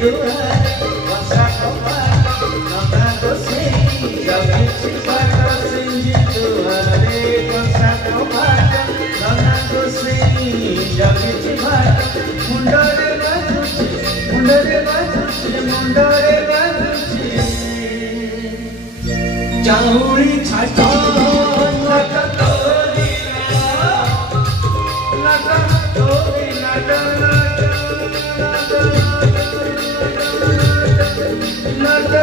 दुआरे बसा कपाट नता दोषी जगिछि बाट सिंजी दुआरे बसा कपाट नता दोषी जगिछि बाट मुंडरे बाजुछि मुंडरे बाजुछि चाहुरी छाटा नाटा तोरी नाटा तोरी नाटा नाटा